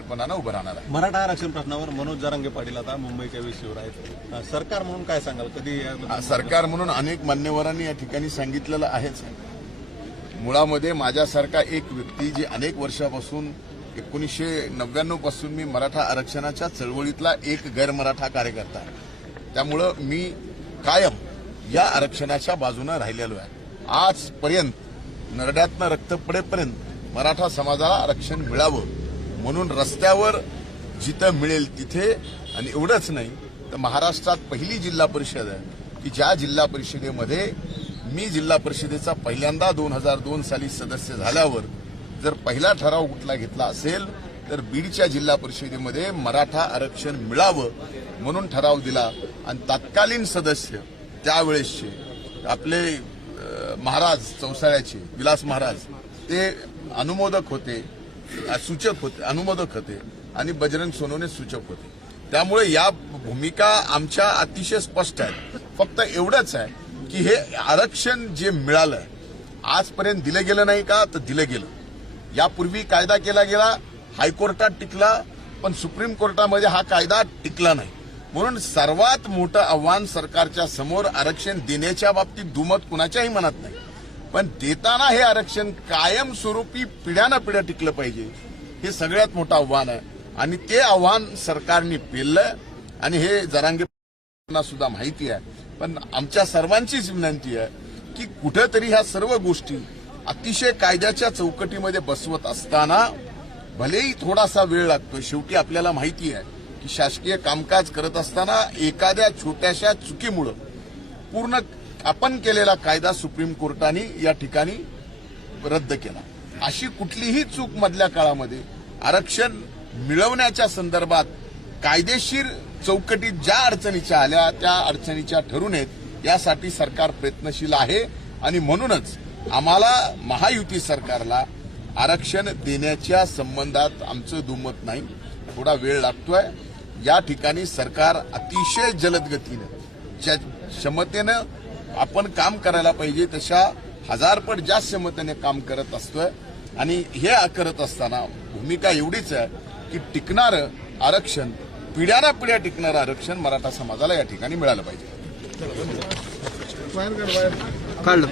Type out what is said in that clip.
खंबीरपणानं उभं राहणार आहे. मराठा आरक्षण प्रश्नावर मनोज जरांगे पाटील आता मुंबईच्या विषयावर आहेत. सरकार म्हणून काय सांगाल? कधी सरकार म्हणून अनेक मान्यवरांनी या ठिकाणी सांगितलेलं आहेच. मुळामध्ये माझ्यासारखा एक व्यक्ती जी अनेक वर्षापासून एकोणीसशे नव्याण्णवपासून मी मराठा आरक्षणाच्या चळवळीतला एक गैरमराठा कार्यकर्ता त्यामुळं मी कायम या आरक्षणाच्या बाजूनं राहिलेलो आहे. आजपर्यंत नरड्यातनं रक्त पडेपर्यंत मराठा समाजाला आरक्षण मिळावं म्हणून रस्त्यावर जिथं मिळेल तिथे आणि एवढंच नाही तर महाराष्ट्रात पहिली जिल्हा परिषद आहे की ज्या जिल्हा परिषदेमध्ये मी जिल्हा परिषदेचा पहिल्यांदा दोन हजार दोन साली सदस्य झाल्यावर जर पहिला ठराव कुठला घेतला असेल तर बीडच्या जिल्हा परिषदेमध्ये मराठा आरक्षण मिळावं म्हणून ठराव दिला. आणि तत्कालीन सदस्य त्यावेळेसचे आपले महाराज चौसाळ्याचे विलास महाराज ते अनुमोदक होते. सूचक होते अनुमोदक होते आणि बजरंग सोनवणे सूचक होते. त्यामुळे या भूमिका आमच्या अतिशय स्पष्ट आहेत. फक्त एवढंच आहे की हे आरक्षण जे मिळालं आजपर्यंत दिलं गेलं नाही का तर दिलं गेलं. यापूर्वी कायदा केला गेला हायकोर्टात टिकला पण सुप्रीम कोर्टामध्ये हा कायदा टिकला नाही. म्हणून सर्वात मोठं आव्हान सरकारच्या समोर आरक्षण देण्याच्या बाबतीत दुमत कुणाच्याही मनात नाही. पण देताना हे आरक्षण कायमस्वरूपी पिढ्यानं पिढ्या टिकलं पाहिजे. हे सगळ्यात मोठं आव्हान आहे. आणि ते आव्हान सरकारने पेललं आणि हे जरांगे सुद्धा माहिती आहे. पण आमच्या सर्वांचीच विनंती आहे की कुठंतरी ह्या सर्व गोष्टी अतिशय कायद्याच्या चौकटीमध्ये बसवत असताना भलेही थोडासा वेळ लागतो शेवटी आपल्याला माहिती आहे की शासकीय कामकाज करत असताना एखाद्या छोट्याशा चुकीमुळं पूर्ण आपण केलेला कायदा सुप्रीम कोर्टाने या ठिकाणी रद्द केला. अशी कुठलीही चूक मधल्या काळामध्ये आरक्षण मिळवण्याच्या संदर्भात कायदेशीर चौकटीत ज्या अडचणीच्या आल्या त्या अडचणीच्या ठरू नयेत यासाठी सरकार प्रयत्नशील आहे आणि म्हणूनच आम्हाला महायुती सरकारला आरक्षण देण्याच्या संबंधात आमचं दुमत नाही. थोडा वेळ लागतोय. या ठिकाणी सरकार अतिशय जलदगतीनं क्षमतेनं आपण काम करायला पाहिजे तशा हजारपट जास्त क्षमतेने काम करत असतोय. आणि हे करत असताना भूमिका एवढीच आहे की टिकणारं आरक्षण पिढ्याना पिढ्या टिकणारं आरक्षण मराठा समाजाला या ठिकाणी मिळालं पाहिजे. काढलं.